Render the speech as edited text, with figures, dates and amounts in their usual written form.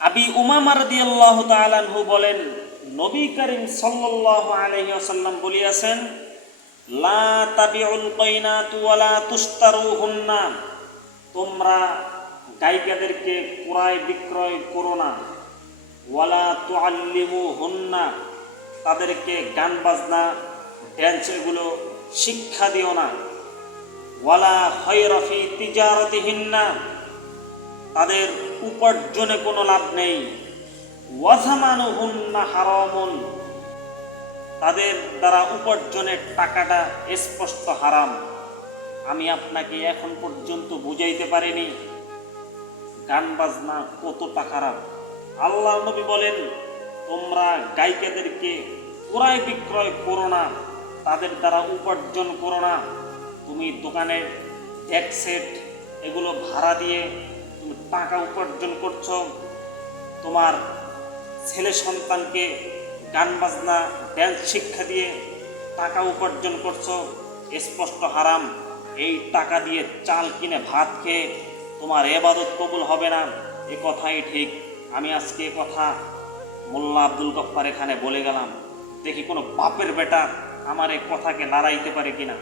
আবি উমামা রাদিয়াল্লাহু তাআলা আনহু বলেন, নবী করিম সাল্লাল্লাহু আলাইহি ওয়াসাল্লাম বলিয়াছেন, লা তাবিউল কাইনাতু ওয়ালা তুশতারুহুন্না, তোমরা গায়িকাদেরকে ক্রয় বিক্রয় করো না। ওয়ালা তুআল্লিমুহুন্না, তাদেরকে গান বাজনা ড্যান্স এগুলো শিক্ষা দিও না। ওয়ালা খায়রা ফি তিজারাতিহিন্না, তাদের উপার্জনে কোনো লাভ নেই। ওয়াজামানুহুন্না হারামুন, তাদের দ্বারা উপার্জনের টাকাটা স্পষ্ট হারাম। আমি আপনাকে এখন পর্যন্ত বুঝাইতে পারিনি গান বাজনা কতটা খারাপ। আল্লাহ নবী বলেন, তোমরা গায়িকাদেরকে ক্রয় বিক্রয় করো না, তাদের দ্বারা উপার্জন করো না। তুমি দোকানে ডেক সেট এগুলো ভাড়া দিয়ে তুমি টাকা উপার্জন করছো, তোমার ছেলে সন্তানকে গান বাজনা ড্যান্স শিক্ষা দিয়ে টাকা উপার্জন করছো, স্পষ্ট হারাম। এই টাকা দিয়ে চাল কিনে ভাত খেয়ে তোমার ইবাদত কবুল হবে না, এ কথাই ঠিক। আমি আজকে এ কথা মোল্লা আব্দুল গফফার এখানে বলে গেলাম, দেখি কোনো বাপের বেটা আমার এই কথাকে লড়াইতে পারে কিনা।